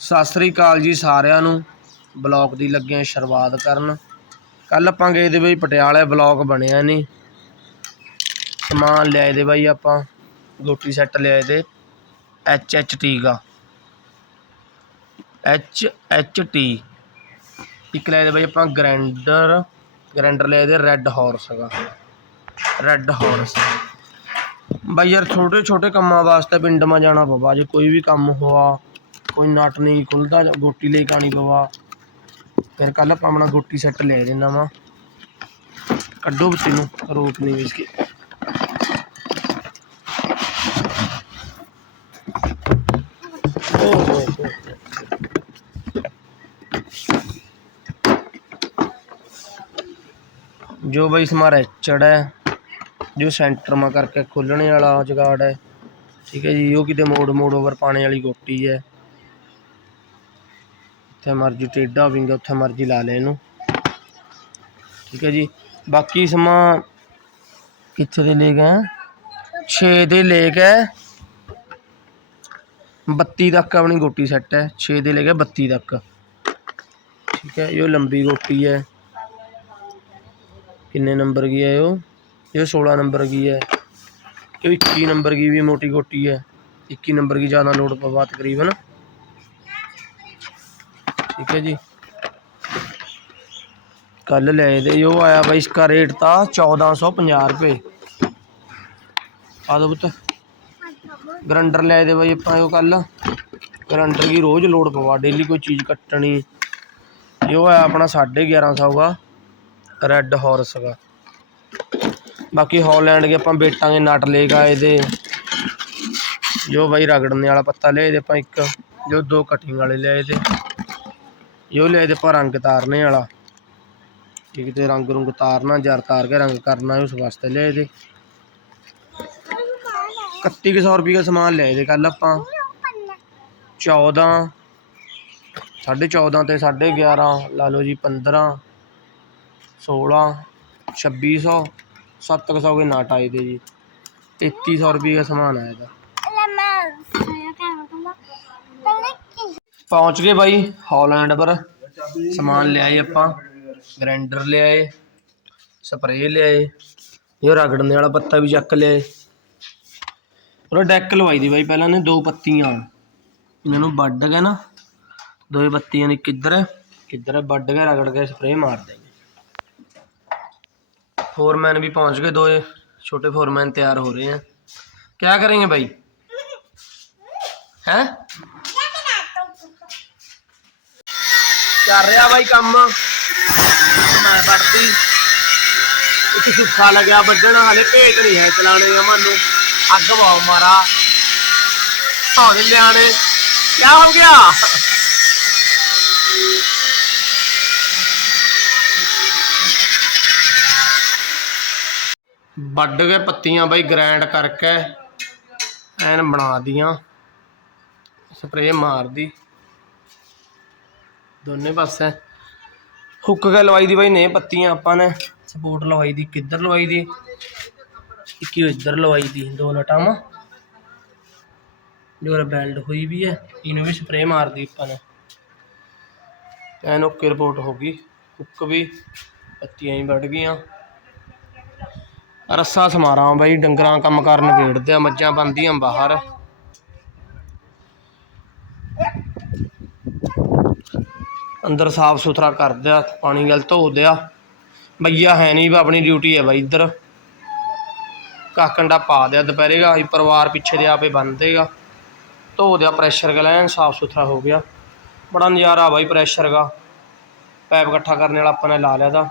ਸਤਿ ਸ੍ਰੀ ਅਕਾਲ ਜੀ ਸਾਰਿਆਂ ਨੂੰ। ਬਲੌਗ ਦੀ ਲੱਗਿਆ ਸ਼ੁਰੂਆਤ ਕਰਨ। ਕੱਲ ਆਪਾਂ ਗਏ ਦੇ ਬਈ ਪਟਿਆਲੇ, ਬਲੌਗ ਬਣਿਆ ਨਹੀਂ ਸਮਾਨ ਲਿਆਏ ਦੇ ਬਾਈ ਆਪਾਂ, ਗੋਟੀ ਸੈੱਟ ਲਿਆਏ ਦੇ ਐਚ ਐਚ ਟੀ ਦਾ। H H T. ਇੱਕ ਲਿਆਏ ਦੇ ਬਾਈ ਆਪਾਂ ਗ੍ਰੈਂਡਰ ਗ੍ਰੈਂਡਰ ਲਿਆਏ ਦੇ ਰੈੱਡ ਹਾਰਸ ਦਾ। Red horse. ਬਾਈ ਯਾਰ ਛੋਟੇ ਛੋਟੇ ਕੰਮਾਂ ਵਾਸਤੇ ਪਿੰਡ ਮਾ ਜਾਣਾ ਪਵਾ ਜੇ ਕੋਈ ਵੀ ਕੰਮ ਹੋਆ ਕੋਈ ਨਟ ਨਹੀਂ ਖੁੱਲਦਾ ਜਾਂ ਗੋਟੀ ਲੈ ਕੇ ਆਣੀ ਪਵਾ ਫਿਰ ਕੱਲ ਆਪਾਂ ਆਪਣਾ ਗੋਟੀ ਸੈੱਟ ਲੈ ਦੇਣਾ ਵਾ ਕੱਢੋ ਬੱਚੇ ਨੂੰ ਰੋਕ ਨਹੀਂ ਇਸਕੀ ਓਹ ਹੋ ਹੋ जो भाई इसमें रैचड़ है जो सेंटर में करके खोलने वाला जुगाड़ है ठीक है जी ਉਹ ਕਿਤੇ ਮੋੜ ਮੋੜ ਓਵਰ ਪਾਣੇ ਵਾਲੀ ਗੋਟੀ ਹੈ ਜਿੱਥੇ ਮਰਜ਼ੀ ਟੇਡਾ ਵਿੰਗ ਉੱਥੇ ਮਰਜ਼ੀ ਲਾ ਲੈ ਇਹਨੂੰ। ਠੀਕ ਹੈ ਜੀ। ਬਾਕੀ ਸਮਾਂ ਕਿੱਥੇ ਦੇ ਲੇਖ ਹੈ? 6 ਦੇ ਲੇਖ ਹੈ। 32 ਤੱਕ ਆਪਣੀ ਗੋਟੀ ਸੈੱਟ ਹੈ। 6 ਦੇ ਲੇਖ ਹੈ 32 ਤੱਕ। ਠੀਕ ਹੈ, ਇਹ ਲੰਬੀ ਗੋਟੀ ਹੈ। ਕਿੰਨੇ ਨੰਬਰ ਕੀ ਹੈ ਇਹ ਇਹ 16 ਨੰਬਰ ਕੀ ਹੈ? ਇਹ 21 ਨੰਬਰ ਕੀ ਵੀ ਮੋਟੀ ਗੋਟੀ ਹੈ। 21 ਨੰਬਰ ਕੀ ਜ਼ਿਆਦਾ ਲੋਡ ਪਵਾ ਤਕਰੀਬਨ। ਠੀਕ ਹੈ ਜੀ। ਕੱਲ ਲਏ ਤੇ ਉਹ ਆਇਆ ਬਾਈ ਇਸਕਾ ਰੇਟ ਤਾਂ 1450 ਰੁਪਏ। ਆ ਦੋ ਗਰੰਡਰ ਲੈ ਦੇ ਬਾਈ ਆਪਾਂ ਉਹ ਕੱਲ। ਗਰੰਡਰ ਦੀ ਰੋਜ਼ ਲੋਡ ਪਵਾ ਡੇਲੀ ਕੋਈ ਚੀਜ਼ ਕੱਟਣੀ। ਇਹ ਆਇਆ ਆਪਣਾ 1150 ਦਾ ਰੈੱਡ ਹਾਰਸ ਦਾ। ਬਾਕੀ ਹਾਲੈਂਡ ਦੇ ਆਪਾਂ ਬੇਟਾਂਗੇ ਨਟ ਲੈ ਗਏ ਦੇ ਜੋ ਬਾਈ ਰਗੜਨੇ ਵਾਲਾ ਪੱਤਾ ਲਿਆਏ ਦੇ ਆਪਾਂ ਇੱਕ, ਜੋ ਦੋ ਕਟਿੰਗ ਵਾਲੇ ਲਿਆਏ ਦੇ ਇਹੋ ਲੈ ਇਹਦੇ ਪਰ ਰੰਗ ਤਾਰਨੇ ਵਾਲਾ। ਠੀਕ ਕਿਤੇ ਰੰਗ ਰੰਗ ਤਾਰਨਾ, ਜਰ ਤਾਰ ਕੇ ਰੰਗ ਕਰਨਾ, ਉਸ ਵਾਸਤੇ ਲਿਆ ਇਹਦੇ 3100 ਰੁਪਏ ਦਾ ਸਮਾਨ ਲੈ ਇਹਦੇ ਕੱਲ ਆਪਾਂ। 14 14.5 ਤੇ 11.5 ਲਾ ਲਓ ਜੀ 15 16 2600 700 ਕੇ ਨਾਟ ਆਏ ਦੇ ਜੀ। 3300 ਰੁਪਏ ਦਾ ਸਮਾਨ ਆਇਆ ਇਹਦਾ। ਪਹੁੰਚ ਗਏ ਬਾਈ ਹੌਲੈਂਡ ਪਰ ਸਮਾਨ ਲਿਆਏ ਆਪਾਂ ਗ੍ਰੈਂਡਰ ਲਿਆਏ ਸਪਰੇਅ ਲਿਆਏ, ਇਹ ਰਗੜਨੇ ਵਾਲਾ ਪੱਤਾ ਵੀ ਚੱਕ ਲਿਆਏ। ਉਹ ਡੈਕ ਲਵਾਈ ਦੀ ਬਾਈ, ਪਹਿਲਾਂ ਨੇ ਦੋ ਪੱਤੀਆਂ। ਇਹਨਾਂ ਨੂੰ ਵੱਢ ਕੇ ਨਾ ਦੋਏ ਪੱਤੀਆਂ ਨੇ ਕਿੱਧਰ ਕਿੱਧਰ ਵੱਢ ਕੇ, ਰਗੜ ਕੇ ਸਪਰੇਅ ਮਾਰ ਦੇਂਗੇ ਫੋਰਮੈਨ ਵੀ ਪਹੁੰਚ ਗਏ ਦੋਏ, ਛੋਟੇ ਫੋਰਮੈਨ ਤਿਆਰ ਹੋ ਰਹੇ ਆ। ਕਿਆ करेंगे ਬਾਈ? हैं ਕਰ ਰਿਹਾ ਬਾਈ ਕੰਮ। ਮੈਂ ਪੜਦੀ ਇੱਕ ਸੁੱਖਾ ਲੱਗਿਆ ਵੱਢਣ, ਹਾਲੇ ਭੇਟ ਨਹੀਂ ਹੈ ਚਲਾਣੇ ਆ ਮਾਨੂੰ ਅੱਗ ਵਾਉ ਮਾਰਾ। ਹੌਲੇ ਲਿਆਣੇ ਕੀ ਹੋ ਗਿਆ? ਵੱਢ ਕੇ ਪੱਤੀਆਂ ਬਾਈ ਗ੍ਰੈਂਡ ਕਰਕੇ। ਐਨ ਬਣਾ ਦੀਆਂ। ਸਪਰੇਅ ਮਾਰਦੀ। ਦੋਨੇ ਪਾਸੇ। ਹੁੱਕ ਕੇ ਲਵਾਈ ਦੀ ਬਾਈ ਨੇ ਪੱਤੀਆਂ ਆਪਾਂ ਨੇ। ਸਪੋਰਟ ਲਵਾਈ ਦੀ, ਕਿੱਧਰ ਲਵਾਈ ਦੀ? ਇੱਕ ਇੱਧਰ ਲਵਾਈ ਦੀ, ਦੋ ਲਟਾਂ ਮਾ ਜੋ ਬੈਲਟ ਹੋਈ ਵੀ ਹੈ, ਇਹਨੂੰ ਵੀ ਸਪਰੇਅ ਮਾਰਦੀ ਆਪਾਂ ਨੇ। ਐਨ ਓਕੇ ਰਿਪੋਰਟ ਹੋ ਗਈ। ਹੁੱਕ ਵੀ, ਪੱਤੀਆਂ ਹੀ ਵੱਢ ਗਈਆਂ। ਰੱਸਾ ਸਮਾਰਾਂ ਬਾਈ, ਡੰਗਰਾਂ ਕੰਮ ਕਰਨ ਵੇੜਦੇ ਆ, ਮੱਝਾਂ ਬੰਦੀਆਂ ਬਾਹਰ। ਅੰਦਰ ਸਾਫ਼ ਸੁਥਰਾ ਕਰਦੇ ਆ ਪਾਣੀ ਗਲ ਧੋ ਦਿਆ। ਬਈਆ ਹੈ ਨਹੀਂ ਵਾ, ਆਪਣੀ ਡਿਊਟੀ ਹੈ ਬਾਈ ਇੱਧਰ। ਕਾਕੰਡਾ ਪਾ ਦਿਆ ਦੁਪਹਿਰੇਗਾ ਪਰਿਵਾਰ ਪਿੱਛੇ ਦੇ ਆਪੇ ਬੰਨਦੇਗਾ ਧੋ ਦਿਆ ਪ੍ਰੈਸ਼ਰ ਗਲਾ ਐਨ ਸਾਫ਼ ਸੁਥਰਾ ਹੋ ਗਿਆ। ਬੜਾ ਨਜ਼ਾਰਾ ਬਾਈ ਪ੍ਰੈਸ਼ਰ ਦਾ। ਪੈਪ ਇਕੱਠਾ ਕਰਨ ਵਾਲਾ ਆਪਾਂ ਨੇ ਲਾ ਲਿਆ ਦਾ।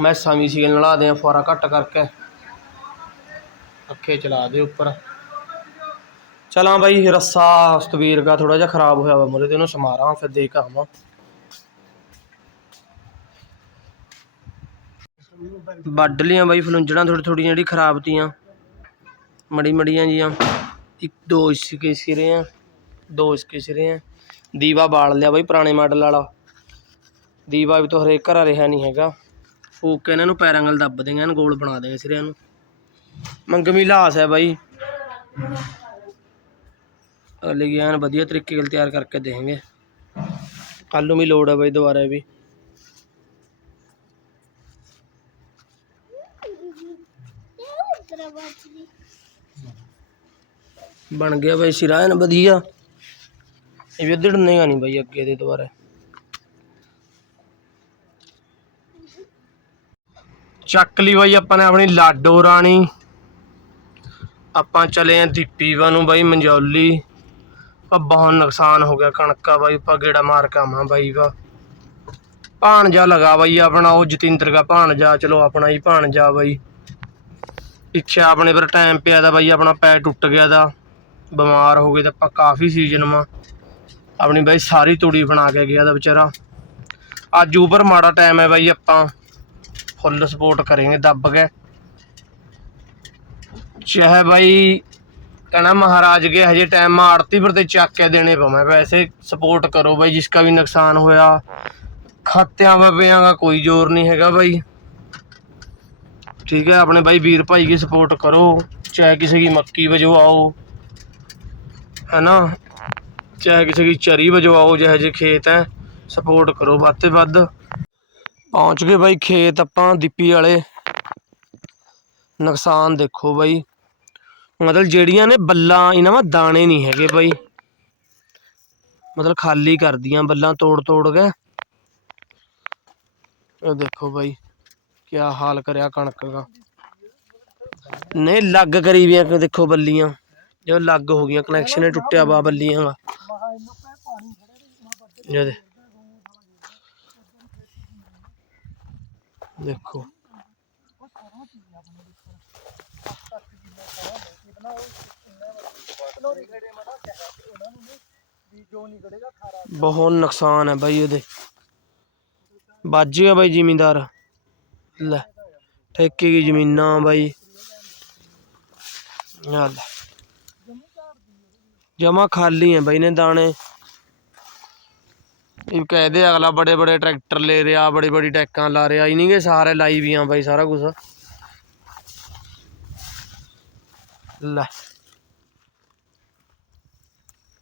ਮੈਸਾਂ ਵੀ ਸੀਲ ਨਲਾ ਦੇ ਫੁਆਰਾ ਘੱਟ ਕਰਕੇ। ਅੱਖੇ ਚਲਾ ਦੇ ਉੱਪਰ। ਚਲਾਂ ਬਾਈ, ਰੱਸਾ ਸਤਵੀਰ ਦਾ ਥੋੜਾ ਜਿਹਾ ਖਰਾਬ ਹੋਇਆ ਵਾ ਮੁਰੇ ਤੇ, ਉਹਨੂੰ ਸਮਾਰਾਂ, ਫਿਰ ਦੇਖ ਆਵਾਂ। ਵੱਢ ਲੀਆਂ ਬਾਈ ਫਲੁੰਜਣਾ ਥੋੜੀ ਥੋੜੀਆਂ ਜਿਹੜੀ ਖਰਾਬ ਤੀਆਂ। ਮੜੀ ਮੜੀਆਂ ਜੀਆਂ। ਇੱਕ, ਦੋ ਇਸਕੇ ਸਿਰੇ ਆ, ਦੋ ਇਸਕੇ ਸਿਰੇ ਆ। ਦੀਵਾ ਬਾਲ ਲਿਆ ਬਾਈ ਪੁਰਾਣੇ ਮਾਡਲ ਵਾਲਾ। ਦੀਵਾ ਵੀ ਤਾਂ ਹਰੇਕ ਘਰ ਰਿਹਾ ਨਹੀਂ ਹੈਗਾ। ਫੂਕ ਕੇ ਇਹਨਾਂ ਨੂੰ ਪੈਰਾਂ ਨਾਲ ਦੱਬ ਦੇਂਗੇ ਇਹਨਾਂ ਗੋਲ ਬਣਾ ਦੇਂਗੇ ਸਿਰਿਆਂ ਨੂੰ। ਮੰਗਮੀ ਲਾਸ ਹੈ ਬਾਈ। ਅਗਲੇ ਕੀ ਐਨ ਵਧੀਆ ਤਰੀਕੇ ਨਾਲ ਤਿਆਰ ਕਰਕੇ ਦੇਣਗੇ ਕੱਲ ਨੂੰ ਵੀ ਲੋੜ ਹੈ ਬਾਈ ਦੁਬਾਰਾ ਵੀ। ਬਣ ਗਿਆ ਬਈ ਸਿਰਾ ਐਨ ਵਧੀਆ। ਇਹ ਵੀ ਡੜਨੇਗਾ ਨਹੀਂ ਬਾਈ ਅੱਗੇ ਦੇ ਦੁਬਾਰਾ। ਚੱਕ ਲਈ ਬਾਈ ਆਪਾਂ ਨੇ ਆਪਣੀ ਲਾਡੋ ਰਾਣੀ। ਆਪਾਂ ਚਲੇ ਆਂ ਦੀਪੀਵਾ ਨੂੰ ਬਾਈ ਮੰਜੌਲੀ। ਆ ਬਹੁਤ ਨੁਕਸਾਨ ਹੋ ਗਿਆ ਕਣਕਾ ਬਾਈ, ਆਪਾਂ ਗੇੜਾ ਮਾਰ ਕੇ ਆਵਾਂ ਬਾਈ, ਵਾ। ਭਾਣਜਾ ਲਗਾ ਬਾਈ, ਆਪਣਾ ਉਹ ਜਤਿੰਦਰ ਦਾ ਭਾਣਜਾ, ਚਲੋ ਆਪਣਾ ਹੀ ਭਾਣਜਾ ਬਾਈ। ਪਿੱਛੇ ਆਪਣੇ ਪਰ ਟਾਈਮ ਪਿਆ ਦਾ ਬਾਈ, ਆਪਣਾ ਪੈਰ ਟੁੱਟ ਗਿਆ ਦਾ। ਬਿਮਾਰ ਹੋ ਗਏ ਤਾਂ ਆਪਾਂ ਕਾਫੀ ਸੀਜ਼ਨ ਮਾ ਆਪਣੀ ਬਾਈ ਸਾਰੀ ਤੂੜੀ ਬਣਾ ਕੇ ਗਿਆ ਦਾ ਵਿਚਾਰਾ। ਅੱਜ ਉਪਰ ਮਾੜਾ ਟਾਈਮ ਹੈ ਬਾਈ ਆਪਾਂ। ਫੁੱਲ ਸਪੋਰਟ ਕਰਾਂਗੇ, ਦੱਬ ਕੇ। ਚਾਹੇ ਬਾਈ। कहना महाराज के हजे टाइम में आड़ती पर ते ਚੱਕ ਕੇ ਦੇਣੇ ਪਵੇਂ ਵੈਸੇ ਸਪੋਰਟ ਕਰੋ ਬਾਈ ਜਿਸਕਾ ਵੀ ਨੁਕਸਾਨ ਹੋਇਆ ਖਾਤਿਆਂ ਬਾਬਿਆਂ ਦਾ ਕੋਈ ਜ਼ੋਰ ਨਹੀਂ ਹੈਗਾ ਬਾਈ ਠੀਕ ਹੈ ਆਪਣੇ ਬਾਈ ਵੀਰ ਭਾਈ की ਸਪੋਰਟ ਕਰੋ ਚਾਹੇ ਕਿਸੇ की मक्की बजवाओ है ना ਚਾਹੇ ਕਿਸੇ की ਚਰੀ ਬਜਵਾਓ ਜਿਹੇ ਜਿਹੇ ਖੇਤ ਹੈ ਸਪੋਰਟ ਕਰੋ ਵੱਧ ਤੇ ਵੱਧ ਪਹੁੰਚ ਗਏ ਬਾਈ ਖੇਤ ਆਪਾਂ ਦੀਪੀ ਵਾਲੇ ਨੁਕਸਾਨ ਦੇਖੋ ਬਾਈ ਮਤਲਬ ਜਿਹੜੀਆਂ ਨੇ ਬੱਲਾਂ, ਇਹਨਾਂ ਮਾ ਦਾਣੇ ਨਹੀਂ ਹੈਗੇ ਬਾਈ। ਮਤਲਬ ਖਾਲੀ ਕਰਦੀਆਂ ਬੱਲਾਂ ਤੋੜ ਤੋੜ ਕੇ। ਇਹ ਦੇਖੋ ਬਾਈ ਕੀ ਹਾਲ ਕਰਿਆ ਕਣਕ ਦਾ। ਨਹੀਂ, ਲੱਗ ਕਰੀ ਵੀ ਆ ਦੇਖੋ ਬੱਲੀਆਂ। ਜੋ ਲੱਗ ਹੋ ਗਈਆਂ ਕਨੈਕਸ਼ਨ ਹੀ ਟੁੱਟਿਆ ਵਾ ਬੱਲੀਆਂ ਦਾ। ਜਦੇ ਦੇਖੋ। ਬਹੁਤ ਨੁਕਸਾਨ ਹੈ ਬਾਈ ਉਹਦੇ ਵੱਜ ਬਾਈ ਜ਼ਿਮੀਂਦਾਰ ਲੈ ਠੇਕੇ ਦੀ ਜ਼ਮੀਨਾਂ ਬਾਈ ਆ ਲੈ ਜਮਾ ਖਾਲੀ ਹੈ ਬਾਈ ਨੇ ਦਾਣੇ ਇਹ ਕਹਦੇ ਅਗਲਾ ਬੜੇ ਬੜੇ ਟਰੈਕਟਰ ਲੈ ਰਿਹਾ ਬੜੀ ਬੜੀ ਟੈਕਾਂ ਲਾ ਰਿਹਾ ਹੀ ਨਹੀਂ ਕਿ ਸਾਰੇ ਲਾਈ ਵੀ ਆ ਬਾਈ ਸਾਰਾ ਕੁਝ ਲੈ।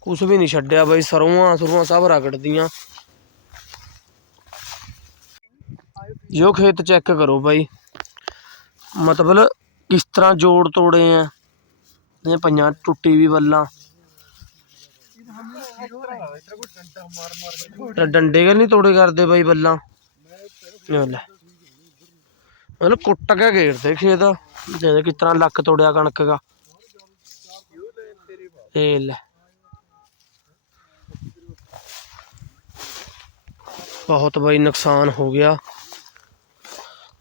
ਕੁਛ ਵੀ ਨਹੀਂ ਛੱਡਿਆ ਬਾਈ, ਸਰੋਆਂ ਸਰੋਆਂ ਸਭ ਰਗੜਦੀਆਂ। ਜੋ ਖੇਤ ਚੈੱਕ ਕਰੋ ਬਾਈ। ਮਤਲਬ ਕਿਸ ਤਰ੍ਹਾਂ ਜੋੜ ਤੋੜੇ ਆ। ਇਹ ਪਈਆਂ ਟੁੱਟੀ ਵੀ ਬੱਲਾਂ ਡੰਡੇ ਗੱਲ ਨਹੀਂ ਤੋੜੇ ਕਰਦੇ ਬਾਈ ਬੱਲਾਂ ਲੈ। ਮਤਲਬ ਕੁੱਟ ਕੇ ਘੇਰਦੇ ਖੇਤ। ਜਿਵੇਂ ਕਿਸ ਤਰ੍ਹਾਂ ਲੱਕ ਤੋੜਿਆ ਕਣਕ ਦਾ। ਇਹ ਲੈ ਬਹੁਤ ਬਾਈ ਨੁਕਸਾਨ ਹੋ ਗਿਆ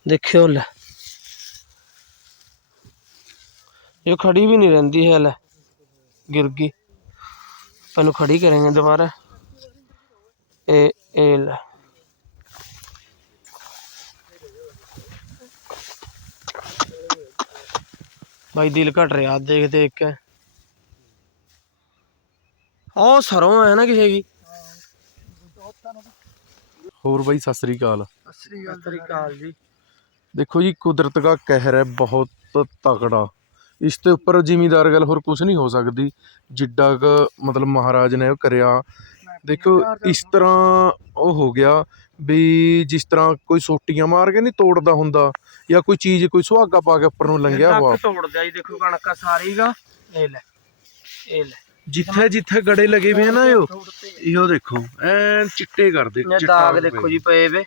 ਦੇਖਿਓ ਲੈ ਇਹ ਖੜੀ ਵੀ ਨਹੀਂ ਰਹਿੰਦੀ ਹੈ ਲੈ ਗਿਰ ਗਈ ਪਹਿਲਾਂ ਖੜੀ ਕਰਾਂਗੇ ਦੁਬਾਰਾ ਇਹ ਇਹ ਲੈ ਬਾਈ ਦਿਲ ਘਟ ਰਿਹਾ ਦੇਖ ਦੇਖ ਕੇ ਉਹ ਸਰੋਂ ਹੈ ਨਾ ਕਿਸੇ ਦੀ? ਹੋਰ ਬਾਈ ਸਤਿ ਸ੍ਰੀ ਅਕਾਲ। ਸ੍ਰੀ ਅਕਾਲ ਜੀ। ਦੇਖੋ ਜੀ ਕੁਦਰਤ ਦਾ ਕਹਿਰ ਹੈ ਬਹੁਤ ਤਕੜਾ। ਇਸ ਤੇ ਉੱਪਰ ਜ਼ਿਮੀਦਾਰ ਗੱਲ ਹੋਰ ਕੁਝ ਨਹੀਂ ਹੋ ਸਕਦੀ। ਜਿੱਡਾ ਕ ਮਤਲਬ ਮਹਾਰਾਜ ਨੇ ਉਹ ਕਰਿਆ। ਦੇਖੋ ਇਸ ਤਰ੍ਹਾਂ ਉਹ ਹੋ ਗਿਆ ਵੀ ਜਿਸ ਤਰ੍ਹਾਂ ਕੋਈ ਸੋਟੀਆਂ ਮਾਰ ਕੇ ਨਹੀਂ ਤੋੜਦਾ ਹੁੰਦਾ ਜਾਂ ਕੋਈ ਚੀਜ਼ ਕੋਈ ਸੁਹਾਗਾ ਪਾ ਕੇ ਉੱਪਰ ਨੂੰ ਲੰਘਿਆ ਹੋਆ। ਟੱਕ ਤੋੜਦਾ ਜੀ ਦੇਖੋ ਕਣਕਾ ਸਾਰੀ ਗਾ। ਇਹ ਲੈ ਇਹ ਲੈ। ਜਿੱਥੇ ਜਿੱਥੇ ਗੜੇ ਲੱਗੇ ਵੇ ਨਾ ਇਹੋ ਇਹੋ ਦੇਖੋ ਐਨ ਚਿੱਟੇ ਕਰਦੇ ਇਹ ਚਿੱਟਾ ਦਾਗ ਦੇਖੋ ਜੀ ਪਏ ਵੇ।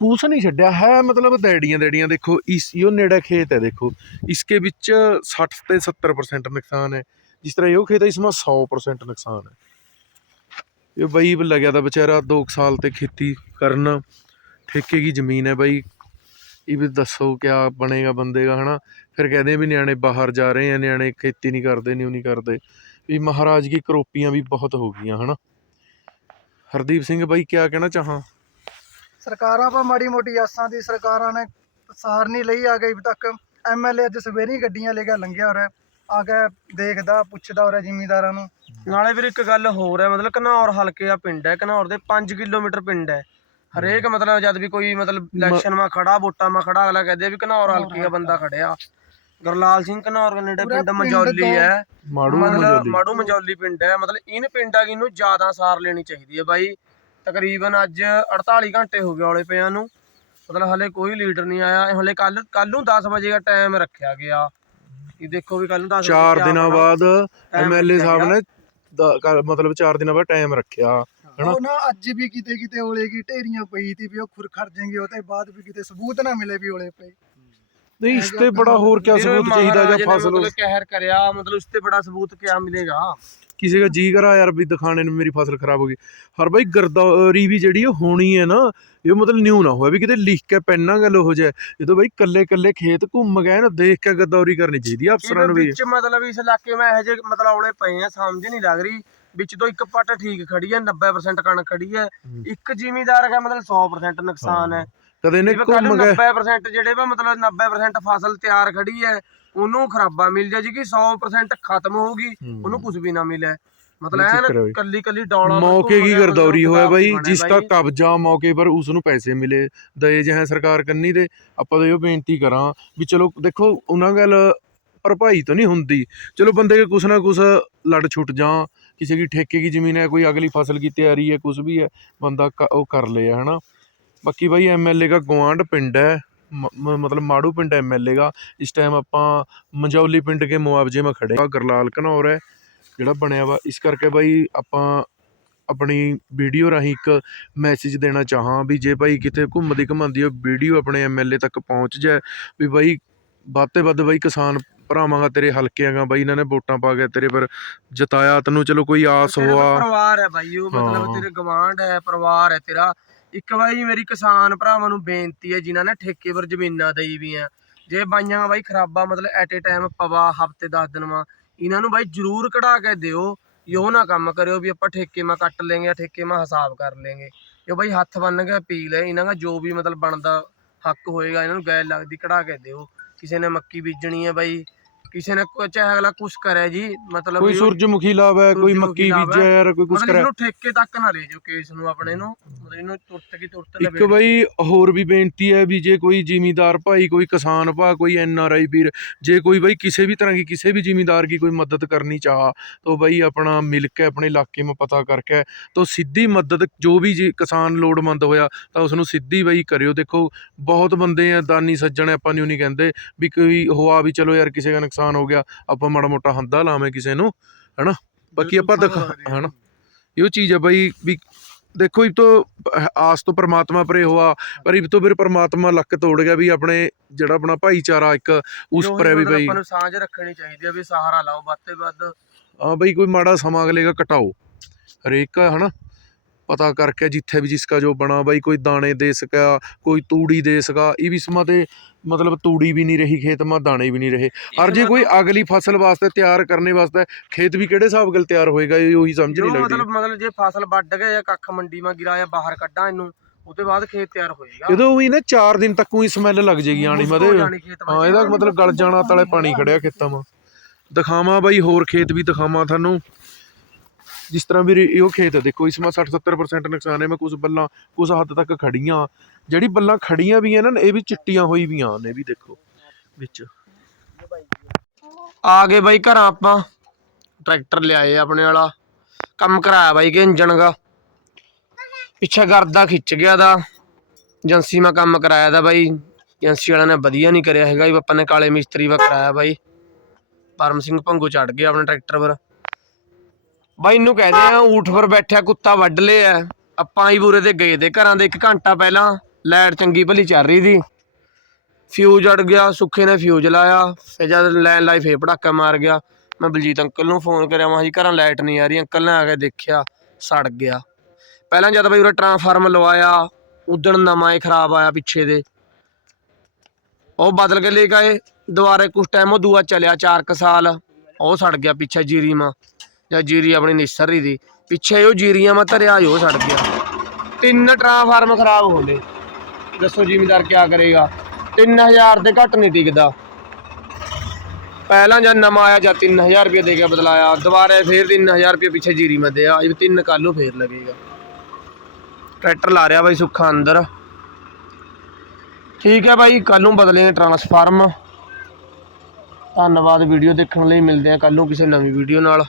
ਕੂਸ ਨਹੀਂ ਛੱਡਿਆ ਹੈ ਮਤਲਬ ਦੈੜੀਆਂ ਦੈੜੀਆਂ ਦੇਖੋ ਇਸ ਇਹ ਨੇੜੇ ਖੇਤ ਹੈ ਦੇਖੋ। ਇਸਕੇ ਵਿੱਚ 60 ਤੇ 70% ਨੁਕਸਾਨ ਹੈ ਜਿਸ ਤਰ੍ਹਾਂ ਇਹ ਖੇਤ ਹੈ ਇਸमें 100% ਨੁਕਸਾਨ ਹੈ। ਇਹ ਬਈ ਲੱਗਿਆ ਤਾਂ ਵਿਚਾਰਾ 2 ਸਾਲ ਤੇ ਖੇਤੀ ਕਰਨ ਠੇਕੇ ਦੀ ਜ਼ਮੀਨ ਹੈ ਬਈ ਇਹ ਵੀ ਦੱਸੋ ਕਿਆ ਬਣੇਗਾ ਬੰਦੇ ਦਾ ਹਨਾ? ਫਿਰ ਕਹਦੇ ਵੀ ਨਿਆਣੇ ਬਾਹਰ ਜਾ ਰਹੇ ਆ ਨਿਆਣੇ ਖੇਤੀ ਨਹੀਂ ਕਰਦੇ ਨਹੀਂ ਨਹੀਂ ਕਰਦੇ। ਵੀ ਮਹਾਰਾਜ ਕੀ ਕਰੋਪੀਆਂ ਵੀ ਬਹੁਤ ਹੋ ਗਈਆਂ ਹਨਾ? ਹਰਦੀਪ ਸਿੰਘ ਬਾਈ ਕਿਆ ਕਹਿਣਾ ਚਾਹਾਂ? ਸਰਕਾਰਾਂ ਪਰ ਮਾੜੀ ਮੋਟੀ ਆਸਾਂ ਦੀ ਸਰਕਾਰਾਂ ਨੇ ਸਾਰ ਨਹੀਂ ਲਈ ਆ ਗਈ ਤੱਕ ਐਮਐਲਏ ਅੱਜ ਸਵੇਰੇ ਹੀ ਗੱਡੀਆਂ ਲੈ ਕੇ ਲੰਘਿਆ ਹੋ ਰਿਹਾ ਆ ਕੇ ਦੇਖਦਾ ਪੁੱਛਦਾ ਹੋ ਰਿਹਾ ਜ਼ਿਮੀਂਦਾਰਾਂ ਨੂੰ। ਨਾਲੇ ਵੀਰ ਇੱਕ ਗੱਲ ਹੋਰ ਹੈ ਮਤਲਬ ਘਨੌਰ ਹਲਕੇ ਆ ਪਿੰਡ ਹੈ ਘਨੌਰ ਦੇ 5 ਕਿਲੋਮੀਟਰ ਪਿੰਡ ਹੈ। ਹਰੇਕ ਮਤਲਬ ਜਦ ਵੀ ਕੋਈ ਮਤਲਬ ਇਲੈਕਸ਼ਨ ਮਾ ਖੜਾ ਵੋਟਾਂ ਮਾ ਖੜਾ ਅਗਲਾ ਕਹਦੇ ਵੀ ਘਨੌਰ ਹਲਕੇ ਦਾ ਬੰਦਾ ਖੜਿਆ। ਗੁਰਲਾਲ ਸਿੰਘ ਘਨੌਰ ਕੈਨੇਡਾ ਪੂਰਾ ਪਿੰਡ ਮਜੌਲੀ ਹੈ। ਮਾੜੂ ਮਤਲਬ ਮਜੋਲੀ। ਮਾੜੂ ਮਜੌਲੀ ਪਿੰਡ ਹੈ। ਮਤਲਬ ਇਨ ਪਿੰਡਾਂ ਕੀ ਨੂੰ ਜ਼ਿਆਦਾ ਸਾਰ ਲੈਣੀ ਚਾਹੀਦੀ ਹੈ ਬਾਈ। ਤਕਰੀਬਨ ਅੱਜ 48 ਘੰਟੇ ਹੋ ਗਏ ਔਲੇ ਪਿਆਂ ਨੂੰ। ਮਤਲਬ ਹਲੇ ਕੋਈ ਲੀਡਰ ਨਹੀਂ ਆਇਆ। ਹਲੇ ਕੱਲ ਕੱਲ ਨੂੰ 10 ਵਜੇ ਦਾ ਟਾਈਮ ਰੱਖਿਆ ਗਿਆ। ਇਹ ਦੇਖੋ ਵੀ ਕੱਲ ਨੂੰ 10 ਵਜੇ ਚਾਰ ਕਿਆ ਦਿਨਾਂ ਬਣਾਉਣਾ। ਬਾਅਦ ਐਮਐਲਏ ਸਾਹਿਬ। ਨੇ ਦ- ਮਤਲਬ 4 ਦਿਨਾਂ ਬਾਅਦ ਟਾਈਮ ਰੱਖਿਆ। ਹਨਾ? ਉਹ ਨਾ ਅੱਜ ਵੀ ਕਿਤੇ ਕਿਤੇ ਓਲੇ ਕੀ ਢੇਰੀਆਂ ਪਈ ਤੀ ਵੀ ਉਹ ਖੁਰ ਖੜ ਜਾਣਗੇ ਉਹ ਤੇ ਬਾਅਦ ਵੀ ਕਿਤੇ ਸਬੂਤ ਨਾ ਮਿਲੇ ਵੀ ਓਲੇ ਪਏ। ਨਹੀਂ ਇਸ ਤੇ ਬੜਾ ਹੋਰ ਕਿਆ ਸਬੂਤ ਚਾਹੀਦਾ ਜਾਂ ਫਸਲ ਮਤਲਬ ਕਹਿਰ ਕਰਿਆ ਮਤਲਬ ਉਸ ਤੇ ਬੜਾ ਸਬੂਤ ਕਿਆ ਮਿਲੇਗਾ? ਕਿਸੇ ਦਾ ਜੀ ਕਰਾ ਯਾਰ ਵੀ ਦਿਖਾਣੇ ਨੂੰ ਮੇਰੀ ਫਸਲ ਖਰਾਬ ਹੋ ਗਈ। ਹਰ ਬਾਈ ਗਰਦਾਰੀ ਵੀ ਜਿਹੜੀ ਉਹ ਹੋਣੀ ਹੈ ਨਾ ਇਹ ਮਤਲਬ ਨਿਊ ਨਾ ਹੋਇਆ ਵੀ ਕਿਤੇ ਲਿਖ ਕੇ ਪੈਨਾਂ ਗੱਲ ਹੋ ਜਾਏ। ਜਦੋਂ ਬਾਈ ਕੱਲੇ ਕੱਲੇ ਖੇਤ ਘੁੰਮ ਗਏ ਨਾ ਦੇਖ ਕੇ ਗਰਦੌਰੀ ਕਰਨੀ ਚਾਹੀਦੀ ਆ ਅਫਸਰਾਂ ਨੂੰ ਵੀ। ਵਿੱਚ ਮਤਲਬ ਇਸ ਇਲਾਕੇ ਮੈਂ ਇਹੋ ਜਿਹੇ ਮਤਲਬ ਔਲੇ ਪਏ ਆ ਸਮਝ ਨਹੀਂ ਲੱਗ ਰਹੀ। ਵਿੱਚ ਤੋਂ ਇੱਕ ਪੱਟ ਠੀਕ ਖੜੀ ਹੈ 90% ਕਣਕ ਖੜੀ ਹੈ। ਇੱਕ ਜ਼ਿਮੀਦਾਰ ਦਾ ਮਤਲਬ 100% ਨੁਕਸਾਨ ਹੈ। ਕਦੇ ਨੇ ਘੁੰਮ ਗਏ 90% ਜਿਹੜੇ ਵਾ ਮਤਲਬ 90% ਫਸਲ ਤਿਆਰ ਖੜੀ ਹੈ ਉਹਨੂੰ ਖਰਾਬਾ ਮਿਲ ਜਾ ਜੀ ਕਿ 100% ਖਤਮ ਹੋਊਗੀ ਉਹਨੂੰ ਕੁਝ ਵੀ ਨਾ ਮਿਲੇ। ਮਤਲਬ ਹੈ। ਕੱਲੀ ਕੱਲੀ ਡੌਲਾ ਮੌਕੇ ਕੀ ਗਰਦੌਰੀ ਹੋਇਆ ਬਾਈ? ਜਿਸਕਾ ਕਬਜ਼ਾ ਮੌਕੇ ਪਰ ਉਸ ਨੂੰ ਪੈਸੇ ਮਿਲੇ। ਦਏ ਜਹਾਂ ਸਰਕਾਰ ਕੰਨੀ ਤੇ ਆਪਾਂ ਤਾਂ ਇਹ ਬੇਨਤੀ ਕਰਾਂ ਵੀ ਚਲੋ ਦੇਖੋ ਉਹਨਾਂ ਗੱਲ ਭਰਪਾਈ ਤਾਂ ਨਹੀਂ ਹੁੰਦੀ। ਚਲੋ ਬੰਦੇ ਕੇ ਕੁਛ ਨਾ ਕੁਛ ਲੜ ਛੁੱਟ ਜਾ ਕਿਸੇ ਦੀ ਠੇਕੇ ਦੀ ਜ਼ਮੀਨ ਹੈ, ਕੋਈ ਅਗਲੀ ਫਸਲ ਕੀ ਤਿਆਰੀ ਹੈ, ਕੁਛ ਵੀ ਹੈ, ਬੰਦਾ ਕ- ਉਹ ਕਰ ਲਿਆ ਹਨਾ। ਬਾਕੀ ਬਾਈ ਐਮਐਲਏ ਦਾ ਗਵਾਂਡ ਪਿੰਡ ਹੈ, ਮ- ਮ- ਮਤਲਬ ਮਾੜੂ ਪਿੰਡ ਐਮਐਲਏ ਦਾ। ਇਸ ਟਾਈਮ ਆਪਾਂ ਮੰਜੌਲੀ ਪਿੰਡ ਕੇ ਮੁਆਵਜ਼ੇ ਮਾ ਖੜੇ ਆ ਗਰਲਾਲ ਘਨੌਰ ਹੈ, ਜਿਹੜਾ ਬਣਿਆ ਵਾ। ਇਸ ਕਰਕੇ ਬਾਈ ਆਪਾਂ ਆਪਣੀ ਵੀਡੀਓ ਰਾਹੀਂ ਇੱਕ ਮੈਸੇਜ ਦੇਣਾ ਚਾਹਾਂ ਵੀ ਜੇ ਭਾਈ ਕਿਤੇ ਘੁੰਮਦੀ ਘੁੰਮਦੀ ਉਹ ਵੀਡੀਓ ਆਪਣੇ ਐਮਐਲਏ ਤੱਕ ਪਹੁੰਚ ਜਾਏ, ਵੀ ਬਾਈ ਵੱਧ ਤੇ ਵੱਧ ਬਾਈ ਕਿਸਾਨ ਭਰਾਵਾਂਗਾ ਤੇਰੇ ਹਲਕਿਆਂਗਾ ਬਾਈ ਇਹਨਾਂ ਨੇ ਵੋਟਾਂ ਪਾ ਕੇ ਤੇਰੇ ਪਰ ਜਤਾਇਆ ਤੈਨੂੰ ਚਲੋ ਕੋਈ ਆਸ ਤੇਰਾ ਹੋਆ। ਪਰਿਵਾਰ ਹੈ ਬਾਈ ਉਹ ਮਤਲਬ। ਤੇਰੇ ਗਵਾਂਢ ਹੈ ਪਰਿਵਾਰ ਹੈ ਤੇਰਾ। ਇੱਕ ਬਾਈ ਮੇਰੀ ਕਿਸਾਨ ਭਰਾਵਾਂ ਨੂੰ ਬੇਨਤੀ ਹੈ ਜਿਨ੍ਹਾਂ ਨੇ ਠੇਕੇ ਪਰ ਜ਼ਮੀਨਾਂ ਦਈ ਵੀ ਆ ਜੇ ਬਾਈਆਂ ਬਾਈ ਖਰਾਬਾ ਮਤਲਬ ਐਟ ਏ ਟਾਈਮ ਪਵਾ ਹਫ਼ਤੇ 10 ਦਿਨ ਮਾ ਇਹਨਾਂ ਨੂੰ ਬਾਈ ਜਰੂਰ ਕਢਾ ਕੇ ਦਿਓ ਇਹੋ ਨਾ ਕੰਮ ਕਰਿਓ ਵੀ ਆਪਾਂ ਠੇਕੇ ਮਾ ਕੱਟ ਲੈਂਗੇ ਜਾਂ ਠੇਕੇ ਮਾ ਹਿਸਾਬ ਕਰ ਲੈਂਗੇ ਇਹ ਬਾਈ ਹੱਥ ਬੰਨ ਕੇ ਅਪੀਲ ਹੈ ਇਹਨਾਂ ਦਾ ਜੋ ਵੀ ਮਤਲਬ ਬਣਦਾ ਹੱਕ ਹੋਏਗਾ ਇਹਨਾਂ ਨੂੰ ਗੈਰ ਲੱਗਦੀ ਕਢਾ ਕੇ ਦਿਓ। ਕਿਸੇ ਨੇ ਮੱਕੀ ਬੀਜਣੀ ਹੈ ਬਾਈ ਕਿਸੇ ਨੇ ਕੁਝ ਅਗਲਾ ਕੁਛ ਕਰੇ ਜੀ ਮਤਲਬ ਕੋਈ ਸੂਰਜਮੁਖੀ ਲਾਵਾ ਕੋਈ ਮੱਕੀ ਬੀਜਿਆ ਯਾਰ ਕੋਈ ਕੁਛ ਕਰੇ। ਇਹਨੂੰ ਠੇਕੇ ਤੱਕ ਨਾ ਲੈ ਜਾਓ ਕੇਸ ਨੂੰ ਆਪਣੇ ਨੂੰ। ਮਤਲਬ ਇਹਨੂੰ ਤੁਰਤ ਕੀ ਤੁਰਤ ਲੈ ਇੱਕ ਬਈ ਹੋਰ ਵੀ ਬੇਨਤੀ ਹੈ ਵੀ ਜੇ ਕੋਈ ਜ਼ਿਮੀਦਾਰ ਭਾਈ ਕੋਈ ਕਿਸਾਨ ਭਾ ਕੋਈ ਐਨ ਆਰ ਆਈ ਵੀਰ ਜੇ ਕੋਈ ਬਈ ਕਿਸੇ ਵੀ ਤਰ੍ਹਾਂ ਦੀ ਕਿਸੇ ਵੀ ਜ਼ਿਮੀਦਾਰ ਕੀ ਕੋਈ ਮਦਦ ਕਰਨੀ ਚਾਹਾ ਤਾਂ ਬਈ ਆਪਣਾ ਮਿਲ ਕੇ ਆਪਣੇ ਇਲਾਕੇ ਨੂੰ ਪਤਾ ਕਰਕੇ ਤਾਂ ਸਿੱਧੀ ਮਦਦ ਜੋ ਵੀ ਕਿਸਾਨ ਲੋੜਮੰਦ ਹੋਇਆ ਤਾਂ ਉਸ ਨੂੰ ਸਿੱਧੀ ਬਈ ਕਰਿਓ। ਦੇਖੋ ਬਹੁਤ ਬੰਦੇ ਆ ਦਾਨੀ ਸੱਜਣ ਆਪਾਂ ਨੂੰ ਨਹੀਂ ਕਹਿੰਦੇ ਵੀ ਕੋਈ ਹੋਆ ਵੀ ਚਲੋ ਯਾਰ ਕਿਸੇ ਦਾ ਨੁਕਸਾਨ ਨੁਕਸਾਨ ਹੋ ਗਿਆ ਆਪਾਂ ਮਾੜਾ ਮੋਟਾ ਹੰਦਾ ਲਾਵੇਂ ਕਿਸੇ ਨੂੰ ਹਨਾ? ਬਾਕੀ ਆਪਾਂ ਦਿਖਾ ਹਨਾ? ਇਹ ਚੀਜ਼ ਹੈ ਬਈ ਵੀ ਦੇਖੋ ਇਹ ਤੋਂ ਆਸ ਤੋਂ ਪਰਮਾਤਮਾ ਪਰੇ ਹੋਆ ਪਰ ਇਹ ਤੋਂ ਫਿਰ ਪਰਮਾਤਮਾ ਲੱਕ ਤੋੜ ਗਿਆ ਵੀ ਆਪਣੇ ਜਿਹੜਾ ਆਪਣਾ ਭਾਈਚਾਰਾ ਇੱਕ ਉਸ ਪਰੇ ਵੀ ਬਈ ਆਪਾਂ ਨੂੰ ਸਾਂਝ ਰੱਖਣੀ ਚਾਹੀਦੀ ਆ ਵੀ ਸਹਾਰਾ ਲਾਓ ਵੱਧ ਤੇ ਵੱਧ। ਹਾਂ ਬਈ ਕੋਈ ਮਾੜਾ ਸਮਾਂ ਅਗਲੇ ਦਾ ਘਟਾਓ। ਹਰੇਕ ਹਨਾ? ਪਤਾ ਕਰਕੇ ਜਿੱਥੇ ਵੀ ਜਿਸਕਾ ਜੋ ਬਣਾ ਬਈ ਕੋਈ ਦਾਣੇ ਦੇ ਸਕਾ ਕੋਈ ਤੂੜੀ ਦੇ ਸਕਾ ਇਹ ਵੀ ਸਮਾਂ ਤੇ ਮਤਲਬ ਤੂੜੀ ਵੀ ਨਹੀਂ ਰਹੀ ਖੇਤ ਮਾ ਦਾਣੇ ਵੀ ਨਹੀਂ ਰਹੇ। ਔਰ ਜੇ ਕੋਈ ਅਗਲੀ ਫਸਲ ਵਾਸਤੇ ਤਿਆਰ ਕਰਨੇ ਵਾਸਤੇ ਖੇਤ ਵੀ ਕਿਹੜੇ ਹਿਸਾਬ ਨਾਲ ਤਿਆਰ ਹੋਏਗਾ ਇਹ ਉਹੀ ਸਮਝ ਜੋ ਨਹੀਂ ਲੱਗਦੀ। ਮਤਲਬ ਮਤਲਬ ਜੇ ਫਸਲ ਵੱਢ ਗਏ ਜਾਂ ਕੱਖ ਮੰਡੀ ਮਾ ਗਿਰਾਇਆ ਬਾਹਰ ਕੱਢਾਂ ਇਹਨੂੰ ਉਹਦੇ ਬਾਅਦ ਖੇਤ ਤਿਆਰ ਹੋਏਗਾ। ਜਦੋਂ ਵੀ ਨਾ 4 ਦਿਨ ਤੱਕ ਹੀ ਸਮੈਲ ਲੱਗ ਜੇਗੀ ਆਣੀ ਮਦੇ ਹਾਂ। ਇਹਦਾ ਮਤਲਬ ਗਲ ਜਾਣਾ ਤਲੇ ਪਾਣੀ ਖੜਿਆ ਖੇਤਾਂ ਮਾ। ਦਿਖਾਵਾਂ ਬਾਈ ਹੋਰ ਖੇਤ ਵੀ ਦਿਖਾਵਾਂ ਤੁਹਾਨੂੰ। ਜਿਸ ਤਰ੍ਹਾਂ ਵੀ ਇਹ ਖੇਤ ਦੇਖੋ ਇਸ ਮਾ 60 70% ਨੁਕਸਾਨ ਹੈ, ਮੈਂ ਕੁਝ ਬੱਲਾਂ ਕੁਝ ਹੱਦ ਤੱਕ ਖੜੀਆਂ ਜਿਹੜੀ ਬੱਲਾਂ ਖੜੀਆਂ ਵੀ ਹਨ ਇਹ ਵੀ ਚਿੱਟੀਆਂ ਹੋਈ ਵੀਆਂ ਨੇ ਵੀ ਦੇਖੋ, ਵਿੱਚ। ਆ ਗਏ ਬਾਈ ਘਰਾਂ ਆਪਾਂ। ਟਰੈਕਟਰ ਲਿਆਏ ਆਪਣੇ ਵਾਲਾ। ਕੰਮ ਕਰਾਇਆ ਬਾਈ ਕਿ ਇੰਜਣ ਦਾ। ਪਿੱਛੇ ਗਰਦਾ ਖਿੱਚ ਗਿਆ ਦਾ। ਏਜੰਸੀ ਮੈਂ ਕੰਮ ਕਰਾਇਆ ਦਾ ਬਾਈ। ਏਜੰਸੀ ਵਾਲਿਆਂ ਨੇ ਵਧੀਆ ਨਹੀਂ ਕਰਿਆ ਹੈਗਾ ਜੀ ਆਪਾਂ ਨੇ ਕਾਲੇ ਮਿਸਤਰੀ ਵਾ ਕਰਾਇਆ ਬਾਈ। ਪਰਮ ਸਿੰਘ ਭੰਗੂ ਚੜ ਗਿਆ ਆਪਣੇ ਟਰੈਕਟਰ ਪਰ। ਬਾਈ ਇਹਨੂੰ ਕਹਿੰਦੇ ਆ, ਊਠ ਪਰ ਬੈਠਿਆ ਕੁੱਤਾ ਵੱਢ ਲਿਆ। ਆਪਾਂ ਹੀ ਬੂਰੇ ਦੇ ਗਏ ਦੇ ਘਰਾਂ ਦੇ 1 ਘੰਟਾ ਪਹਿਲਾਂ, ਲਾਈਟ ਚੰਗੀ ਭਲੀ ਚੱਲ ਰਹੀ ਸੀ। ਫਿਊਜ਼ ਅੜ ਗਿਆ, ਸੁੱਖੇ ਨੇ ਫਿਊਜ਼ ਲਾਇਆ, ਫਿਰ ਜਦ ਲੈਣ ਲਾਈ ਫੇਰ ਪੜਾਕਾ ਮਾਰ ਗਿਆ। ਮੈਂ ਬਲਜੀਤ ਅੰਕਲ ਨੂੰ ਫੋਨ ਕਰਿਆ, ਮੈਂ ਜੀ ਘਰਾਂ ਲਾਈਟ ਨਹੀਂ ਆ ਰਹੀ, ਅੰਕਲ ਨੇ ਆ ਕੇ ਦੇਖਿਆ, ਸੜ ਗਿਆ। ਪਹਿਲਾਂ ਜਦ ਬਈ ਉਰੇ ਟਰਾਂਸਫਾਰਮ ਲਵਾਇਆ, ਉਦਣ ਨਵਾਂ ਹੀ ਖਰਾਬ ਆਇਆ ਪਿੱਛੇ ਦੇ। ਉਹ ਬਦਲ ਕੇ ਲੈ ਗਏ ਦੁਬਾਰੇ ਕੁਛ ਟਾਈਮ ਉਹ ਦੂਆ ਚੱਲਿਆ 4 ਕ ਸਾਲ, ਉਹ ਸੜ ਗਿਆ ਪਿੱਛੇ ਜੀਰੀ ਮਾਂ। ਜਾਂ ਜੀਰੀ ਆਪਣੀ ਨਿਸਰੀ ਦੀ। ਪਿੱਛੇ ਉਹ ਜੀਰੀਆਂ ਮੈਂ ਧਰਿਆ ਜੋ ਸੜ ਗਿਆ। ਤਿੰਨ ਟਰਾਂਸਫਾਰਮ ਖਰਾਬ ਹੋ ਗਏ। ਦੱਸੋ ਜ਼ਿਮੀਦਾਰ ਕੀ ਕਰੇਗਾ? 3000 ਦੇ ਘੱਟ ਨਹੀਂ ਟਿਕਦਾ। ਪਹਿਲਾਂ ਜਦ ਨਵਾਂ ਆਇਆ ਜਾਂ 3000 ਰੁਪਏ ਦੇ ਕੇ ਬਦਲਾਇਆ, ਦੁਬਾਰੇ ਫੇਰ 3000 ਰੁਪਏ ਪਿੱਛੇ ਜੀਰੀ ਮੈਂ ਦਿਆ। ਇਹ ਤਿੰਨ ਕੱਲੋਂ ਫੇਰ ਲੱਗੇਗਾ। ਟਰੈਕਟਰ ਲਾ ਰਿਹਾ ਬਾਈ ਸੁੱਖਾ ਅੰਦਰ। ਠੀਕ ਹੈ ਬਾਈ ਕੱਲ ਨੂੰ ਬਦਲੇਂਗੇ ਟਰਾਂਸਫਾਰਮ। ਧੰਨਵਾਦ ਵੀਡੀਓ ਦੇਖਣ ਲਈ। ਮਿਲਦੇ ਆ ਕੱਲ ਨੂੰ ਕਿਸੇ ਨਵੀਂ ਵੀਡੀਓ ਨਾਲ।